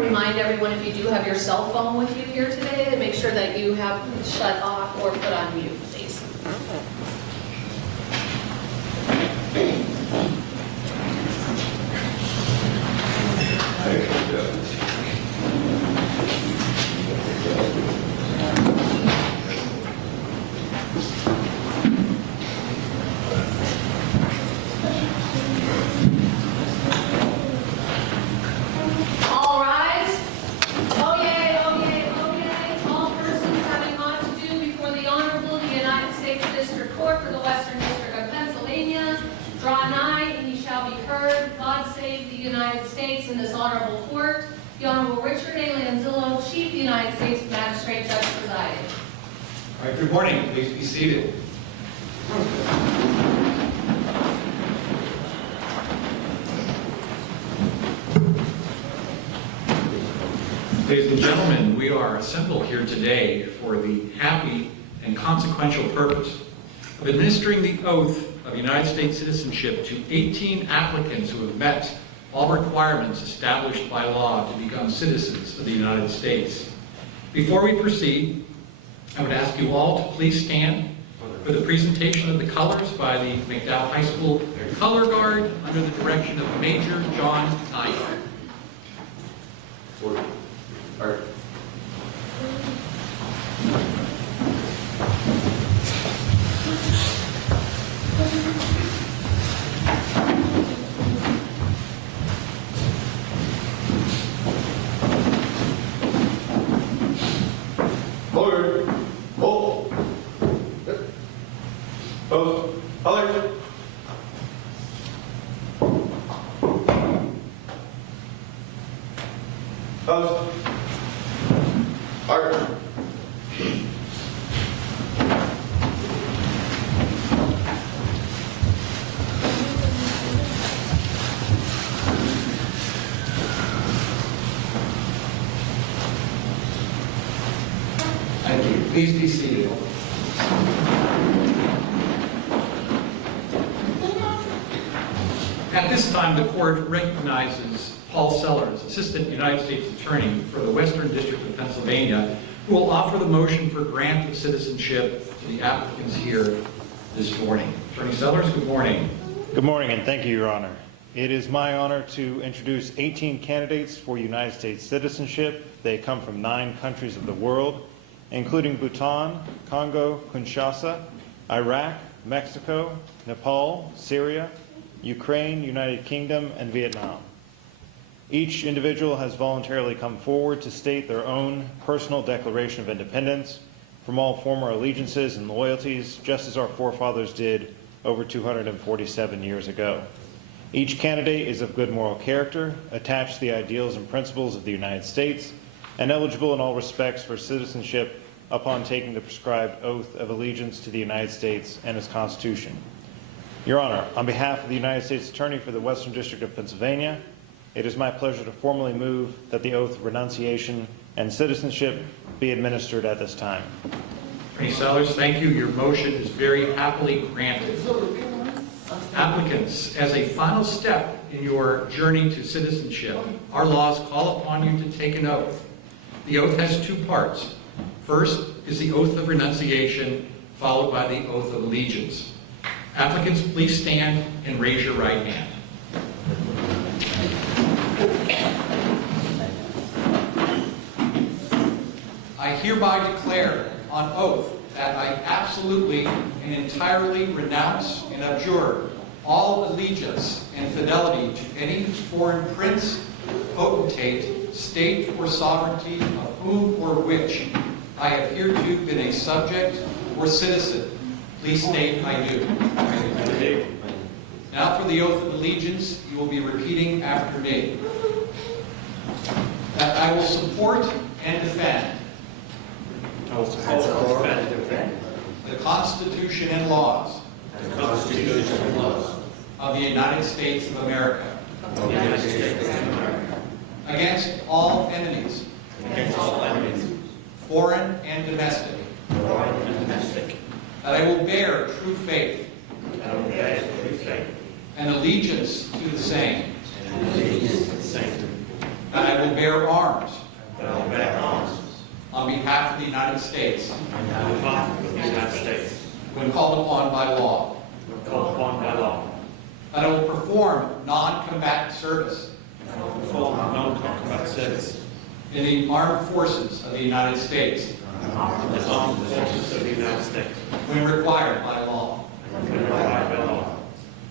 to remind everyone, if you do have your cell phone with you here today, to make sure that you have it shut off or put on mute, please. All rise. Oyez, oyez, oyez. All persons having aught to do before the Honorable United States District Court for the Western District of Pennsylvania, draw nigh and ye shall be heard. God save the United States in this honorable court. The Honorable Richard A. Lanzillo, Chief United States Magistrate Judge presiding. All right, good morning. Please be seated. Ladies and gentlemen, we are assembled here today for the happy and consequential purpose of administering the oath of United States citizenship to 18 applicants who have met all requirements established by law to become citizens of the United States. Before we proceed, I would ask you all to please stand for the presentation of the colors by the McDowell High School Color Guard under the direction of Major John Knight. Forward. Hold. Post. Colors. Post. Art. Thank you. Please be seated. At this time, the court recognizes Paul Sellers, Assistant United States Attorney for the Western District of Pennsylvania, who will offer the motion for grant of citizenship to the applicants here this morning. Attorney Sellers, good morning. Good morning, and thank you, Your Honor. It is my honor to introduce 18 candidates for United States citizenship. They come from 9 countries of the world, including Bhutan, Congo, Kinshasa, Iraq, Mexico, Nepal, Syria, Ukraine, United Kingdom, and Vietnam. Each individual has voluntarily come forward to state their own personal declaration of independence from all former allegiances and loyalties, just as our forefathers did over 247 years ago. Each candidate is of good moral character, attached to the ideals and principles of the United States, and eligible in all respects for citizenship upon taking the prescribed oath of allegiance to the United States and its Constitution. Your Honor, on behalf of the United States Attorney for the Western District of Pennsylvania, it is my pleasure to formally move that the oath of renunciation and citizenship be administered at this time. Attorney Sellers, thank you. Your motion is very happily granted. Applicants, as a final step in your journey to citizenship, our laws call upon you to take an oath. The oath has 2 parts. First is the oath of renunciation, followed by the oath of allegiance. Applicants, please stand and raise your right hand. I hereby declare on oath that I absolutely and entirely renounce and abjure all allegiance and fidelity to any foreign prince, potentate, state, or sovereignty of whom or which I have hereto been a subject or citizen. Please state I do. Now for the oath of allegiance, you will be repeating after me. That I will support and defend the Constitution and laws of the United States of America against all enemies, foreign and domestic. That I will bear true faith and allegiance to the same. That I will bear arms on behalf of the United States on behalf of the United States, when called upon by law. when called upon by law, That I will perform non-combatant service and will perform non-combat service in the armed forces of the United States in the armed forces of the United States, when required by law. when required by law,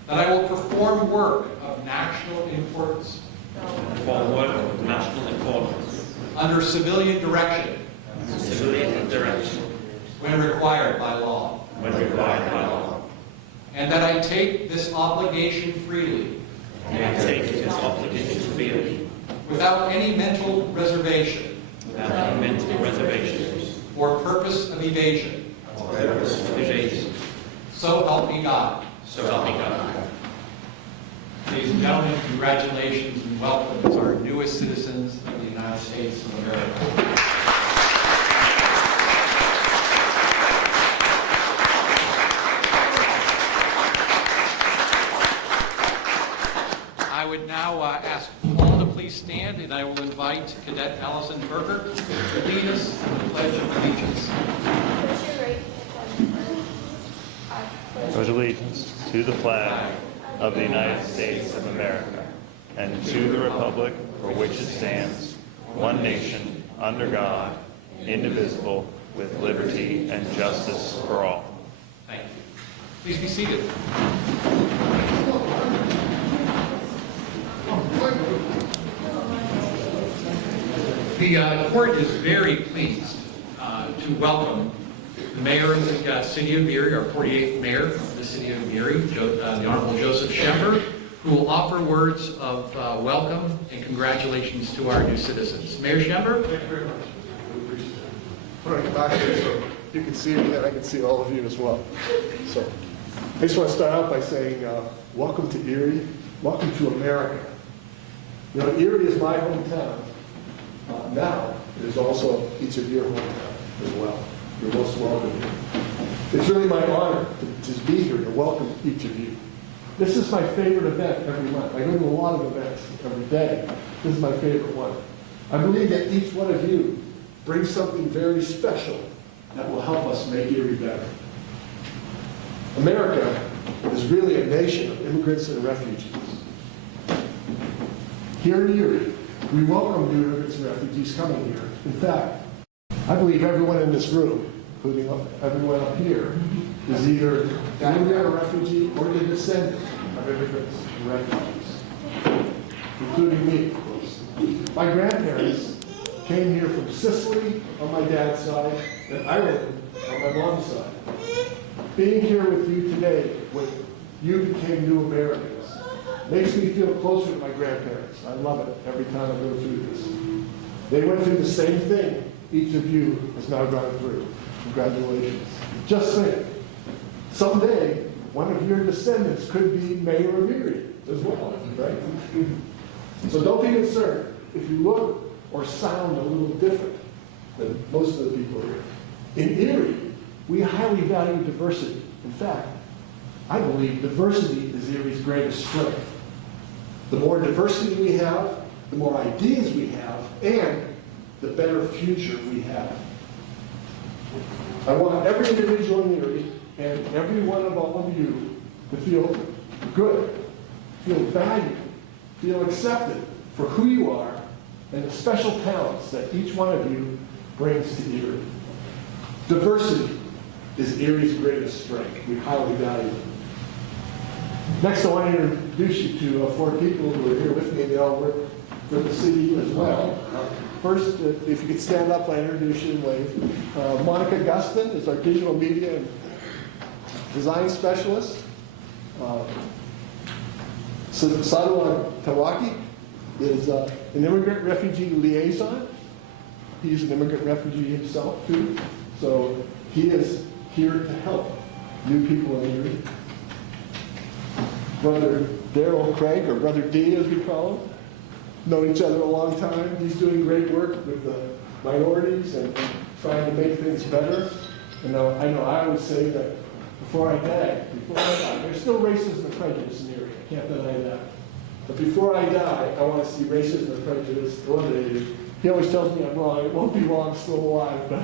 That I will perform work of national importance perform work of national importance under civilian direction and civilian direction, when required by law. when required by law, And that I take this obligation freely, and I take this obligation freely, without any mental reservation without any mental reservations or purpose of evasion. or purpose of evasion. So help me God. So help me God. Ladies and gentlemen, congratulations and welcome as our newest citizens of the United States of America. I would now ask all to please stand, and I will invite Cadet Allison Berger to lead us in the Pledge of Allegiance. Pledge allegiance to the flag of the United States of America and to the republic for which it stands, one nation, under God, indivisible, with liberty and justice for all. Thank you. Please be seated. The court is very pleased to welcome the mayor of the city of Erie, our 48th mayor of the city of Erie, the Honorable Joseph Schember, who will offer words of welcome and congratulations to our new citizens. Mayor Schember? Thank you very much. We appreciate it. I'm going to come back here so you can see me and I can see all of you as well. So I just want to start out by saying welcome to Erie. Welcome to America. You know, Erie is my hometown. Now, it is also each of your hometown as well. You're most welcome here. It's really my honor to be here to welcome each of you. This is my favorite event every month. I go to a lot of events every day. This is my favorite one. I believe that each one of you brings something very special that will help us make Erie better. America is really a nation of immigrants and refugees. Here in Erie, we welcome new immigrants and refugees coming here. In fact, I believe everyone in this room, including everyone up here, is either an immigrant or refugee or the descendant of immigrants and refugees, including me, of course. My grandparents came here from Sicily on my dad's side and Ireland on my mom's side. Being here with you today, when you became new Americans, makes me feel closer to my grandparents. I love it every time I go through this. They went through the same thing each of you has now gone through. Congratulations. Just think, someday, one of your descendants could be mayor of Erie as well, right? So don't be concerned if you look or sound a little different than most of the people here. In Erie, we highly value diversity. In fact, I believe diversity is Erie's greatest strength. The more diversity we have, the more ideas we have, and the better future we have. I want every individual in Erie and every one of all of you to feel good, feel valued, feel accepted for who you are and the special talents that each one of you brings to Erie. Diversity is Erie's greatest strength. We highly value it. Next, I want to introduce you to 4 people who are here with me. They all work for the city as well. First, if you could stand up, I introduce you and wave. Monica Gustin is our digital media and design specialist. Sadwa Tawaki is an immigrant refugee liaison. He's an immigrant refugee himself, too. So he is here to help new people in Erie. Brother Daryl Craig, or Brother D as we call him, known each other a long time. He's doing great work with the minorities and trying to make things better. And I know I always say that before I die, there's still racism and prejudice in Erie. I can't deny that. But before I die, I want to see racism and prejudice eliminated He always tells me I'm wrong. It won't be wrong, I'm still alive, but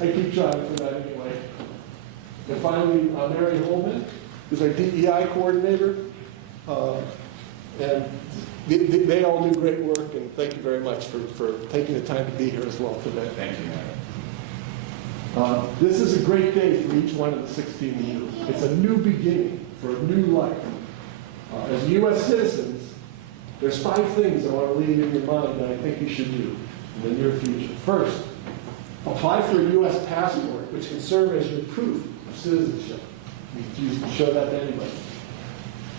I keep trying for that anyway. And finally, Mary Holman is our DEI coordinator. And they all do great work, and thank you very much for taking the time to be here as well today. Thank you. This is a great day for each one of the 16 of you. It's a new beginning for a new life. As U.S. citizens, there's 5 things I want to leave in your mind that I think you should do in the near future. First, apply for a U.S. passport, which can serve as your proof of citizenship. You can show that to anybody.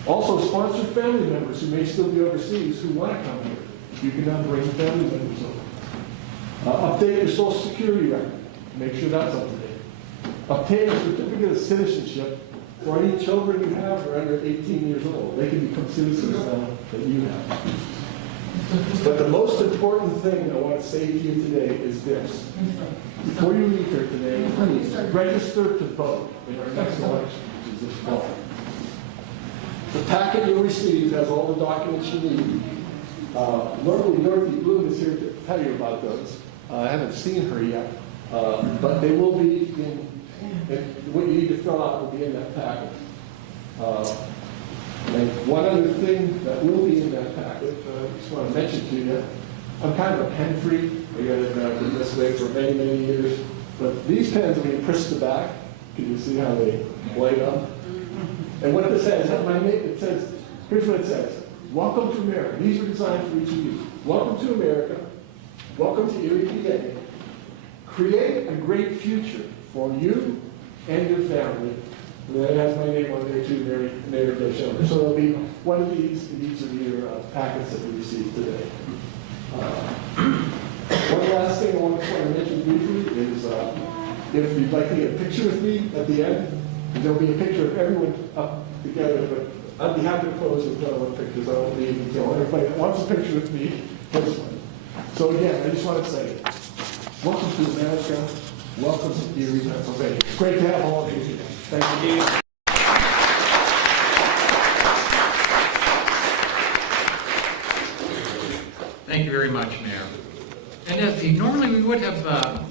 Also, sponsor family members who may still be overseas who want to come here. You can now bring family members over. Update your Social Security record. Make sure that's up to date. Obtain a certificate of citizenship for any children you have who are under 18 years old. They can become citizens now that you have. But the most important thing I want to say to you today is this. Before you leave here today, please register to vote in our next election, which is this fall. The packet you'll receive has all the documents you need. Normally, Dorothy Bloom is here to tell you about those. I haven't seen her yet, but they will be what you need to fill out will be in that packet. And one other thing that will be in that packet, I just want to mention to you, I'm kind of a pen freak. I've been this way for many, many years. But these pens, when you press the back, can you see how they light up? And what this says, it says, here's what it says. Welcome to America. These are designed for each of you. Welcome to America. Welcome to Erie, PA. Create a great future for you and your family. And then it has my name on there too, Mayor Deshoner. So there'll be one of these in each of your packets that we received today. One last thing I want to mention briefly is if you'd like to get a picture with me at the end, there'll be a picture of everyone up together, but I'd be happy to close with one pictures. I won't leave until everybody that wants a picture with me takes one. So again, I just want to say, welcome to America. Welcome to Erie, Pennsylvania. It's great to have all of you here. Thank you. Thank you very much, Mayor. And normally we would have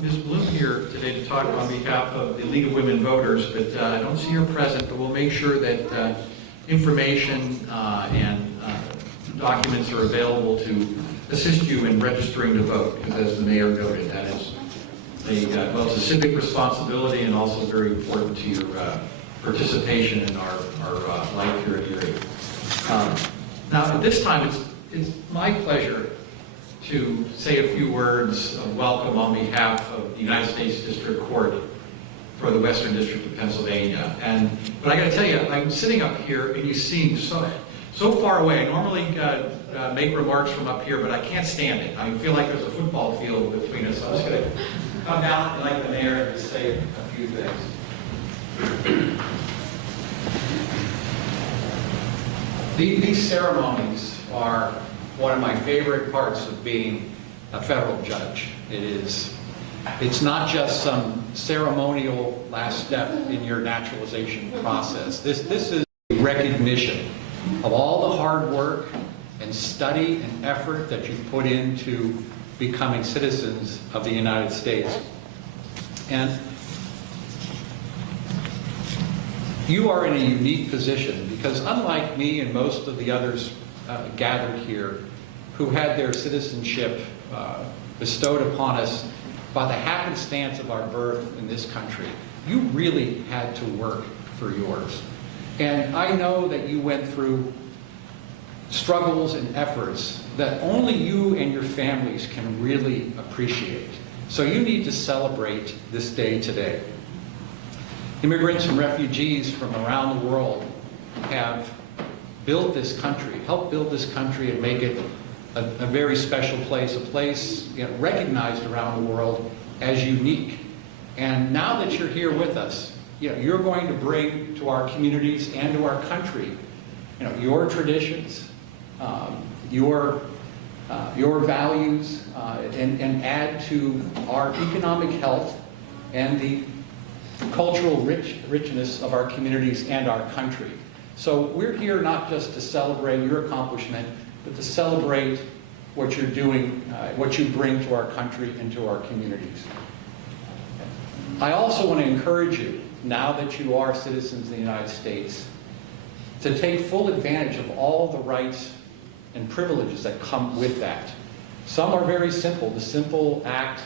Ms. Bloom here today to talk on behalf of the League of Women Voters, but I don't see her present, but we'll make sure that information and documents are available to assist you in registering to vote, because as the Mayor noted, that is well, it's a civic responsibility and also very important to your participation in our life here at Erie. Now, at this time, it's my pleasure to say a few words of welcome on behalf of the United States District Court for the Western District of Pennsylvania. But I got to tell you, I'm sitting up here and you seem so far away. I normally make remarks from up here, but I can't stand it. I feel like there's a football field between us. So I'm just going to come down like the mayor and just say a few things. These ceremonies are one of my favorite parts of being a federal judge. It's not just some ceremonial last step in your naturalization process. This is a recognition of all the hard work and study and effort that you put into becoming citizens of the United States. And you are in a unique position because unlike me and most of the others gathered here who had their citizenship bestowed upon us by the happenstance of our birth in this country, you really had to work for yours. And I know that you went through struggles and efforts that only you and your families can really appreciate. So you need to celebrate this day today. Immigrants and refugees from around the world have built this country, helped build this country and make it a very special place, a place recognized around the world as unique. And now that you're here with us, you're going to bring to our communities and to our country, your traditions, your values, and add to our economic health and the cultural richness of our communities and our country. So we're here not just to celebrate your accomplishment, but to celebrate what you're doing, what you bring to our country and to our communities. I also want to encourage you, now that you are citizens of the United States, to take full advantage of all the rights and privileges that come with that. Some are very simple, the simple act,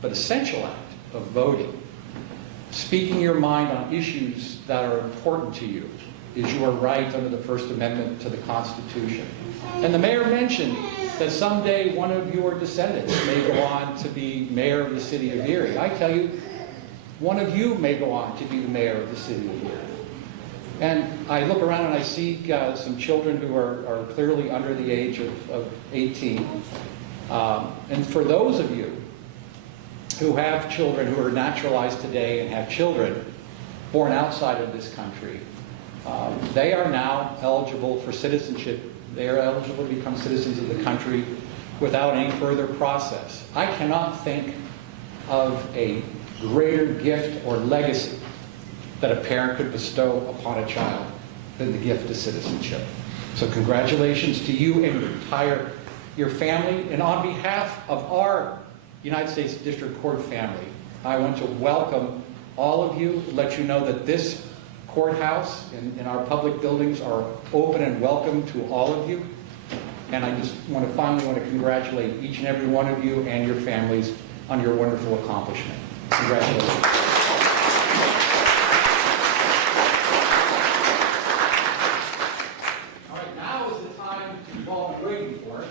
but essential act of voting. Speaking your mind on issues that are important to you is your right under the First Amendment to the Constitution. And the mayor mentioned that someday one of your descendants may go on to be mayor of the city of Erie. I tell you, one of you may go on to be the mayor of the city of Erie. And I look around and I see some children who are clearly under the age of 18. And for those of you who have children who are naturalized today and have children born outside of this country, they are now eligible for citizenship. They are eligible to become citizens of the country without any further process. I cannot think of a greater gift or legacy that a parent could bestow upon a child than the gift of citizenship. So congratulations to you and your family. And on behalf of our United States District Court family, I want to welcome all of you, let you know that this courthouse and our public buildings are open and welcome to all of you. And I just finally want to congratulate each and every one of you and your families on your wonderful accomplishment. Congratulations. All right, now is the time you've all been waiting for,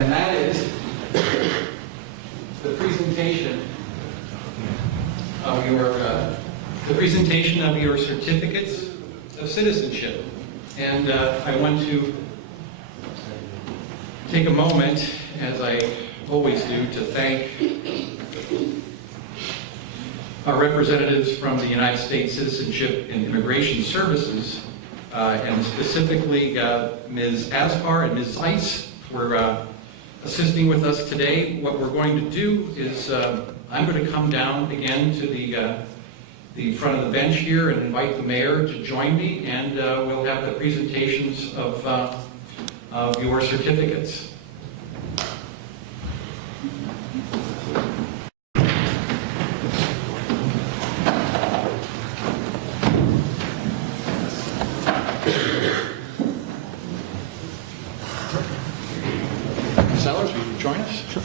and that is the presentation of your certificates of citizenship. And I want to take a moment, as I always do, to thank our representatives from the United States Citizenship and Immigration Services, and specifically Ms. Aspar and Ms. Zeiss for assisting with us today. What we're going to do is I'm going to come down again to the front of the bench here and invite the mayor to join me, and we'll have the presentations of your certificates. Sellers, will you join us? Sure.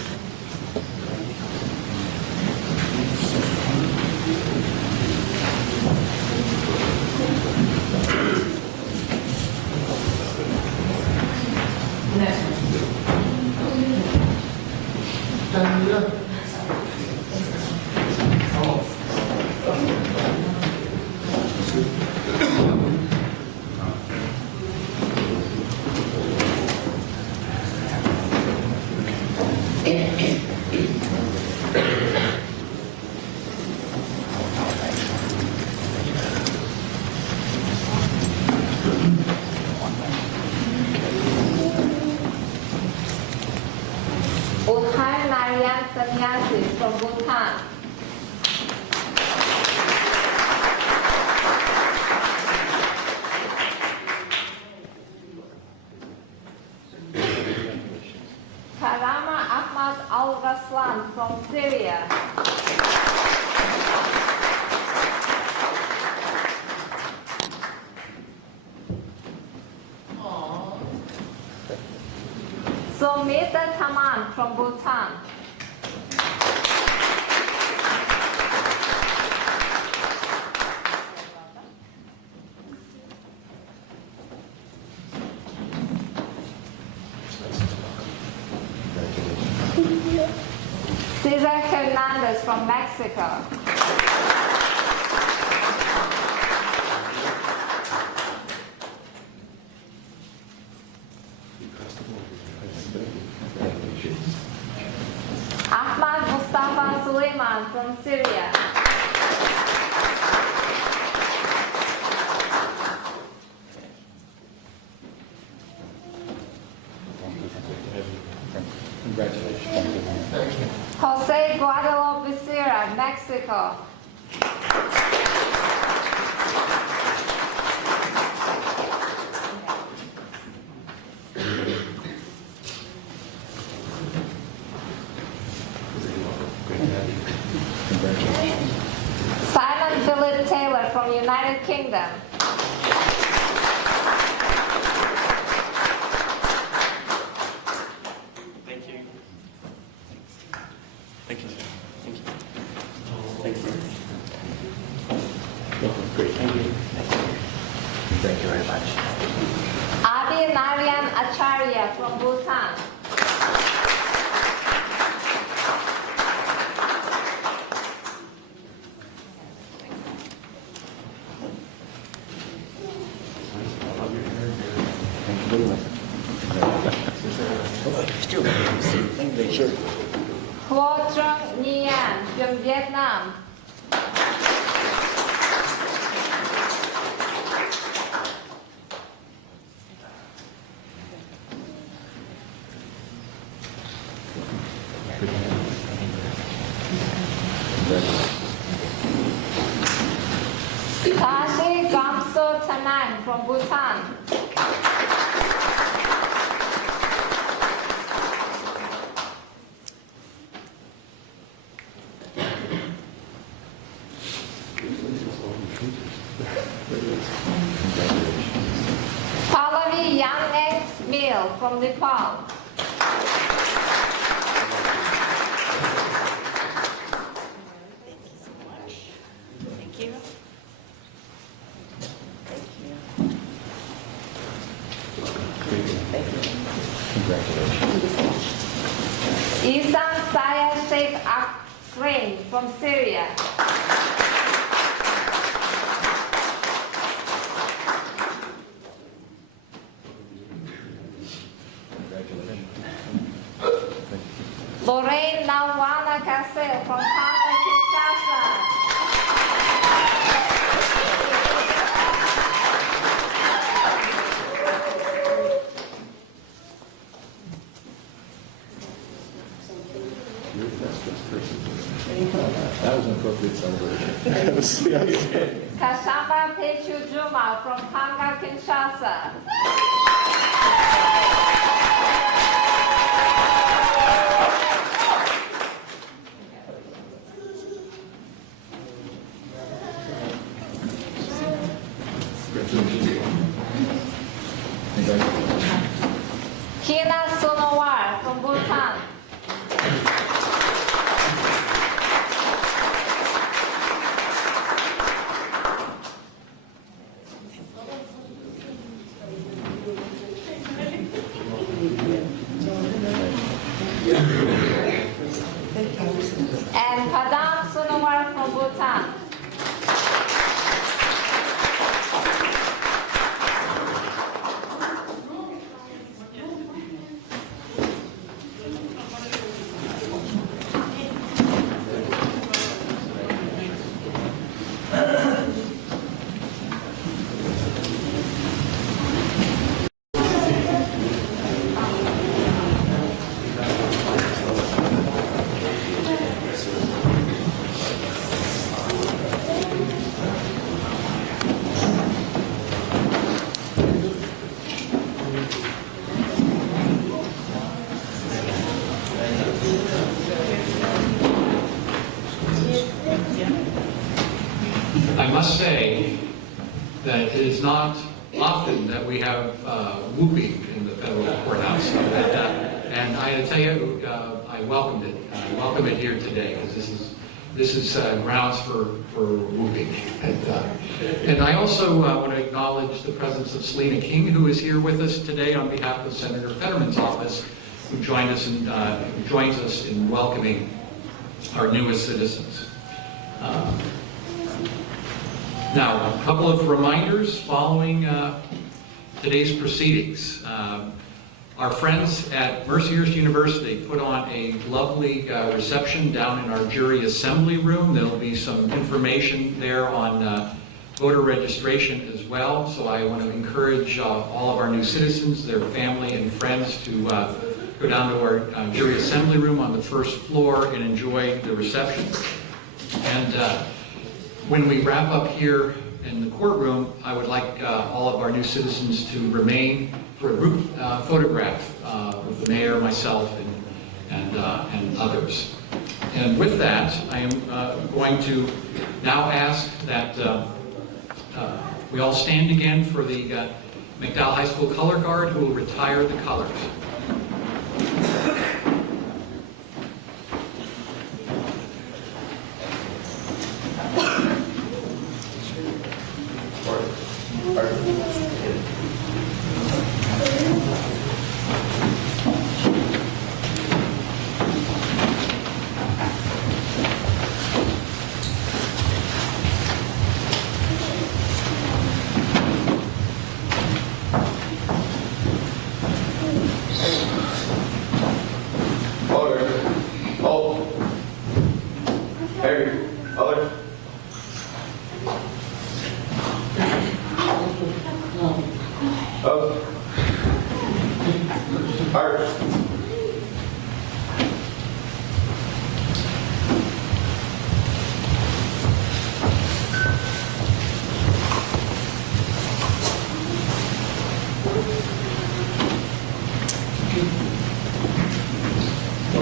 From Bhutan. Karama Ahmad Al-Raslan from Syria. Somita Taman from Bhutan. Cesar Hernandez from Mexico. Ahmad Mustafa Suleiman from Syria. Congratulations. Jose Guadalupe Becerra, Mexico. United Kingdom. Thank you. Thank you. Thank you. Thank you. Great. Thank you. Thank you very much. Adi Narayan Acharya from Bhutan. Ho Trung Nhan from Vietnam. Tashi Gamso Tanang from Bhutan. Pallavi Yangnek Mil from Nepal. Thank you. Isan Saya Sheikh Akrain from Syria. Lorraine Nawana Kassel from Congo, Kinshasa. That was an appropriate celebration. Kashama Pechu Juma from Congo, Kinshasa. Kina Sonowar from Bhutan. And Padam Sonowar from Bhutan. I must say that it is not often that we have whooping in the federal courthouse. And I tell you, I welcomed it. I welcome it here today because this is grounds for whooping. And I also want to acknowledge the presence of Selena King, who is here with us today on behalf of Senator Fetterman's office, who joins us in welcoming our newest citizens. Now, a couple of reminders following today's proceedings. Our friends at Mercyhurst University put on a lovely reception down in our jury assembly room. There'll be some information there on voter registration as well. So I want to encourage all of our new citizens, their family and friends to go down to our jury assembly room on the first floor and enjoy the reception. And when we wrap up here in the courtroom, I would like all of our new citizens to remain for a group photograph with the mayor, myself, and others. And with that, I am going to now ask that We all stand again for the McDowell High School color guard who will retire the colors.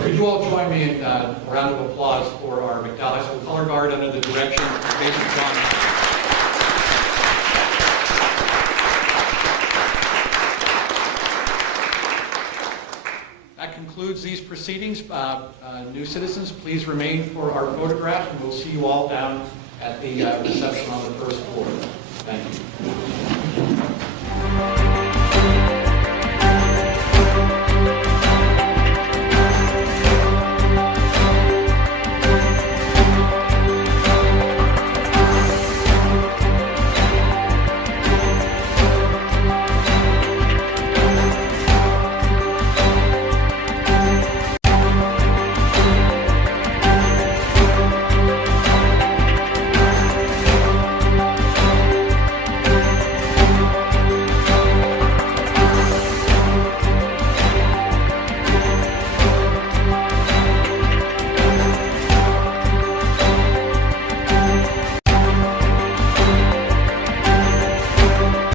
Could you all join me in a round of applause for our McDowell High School color guard under the direction of Major John. That concludes these proceedings. New citizens, please remain for our photograph, and we'll see you all down at the reception on the first floor. Thank you.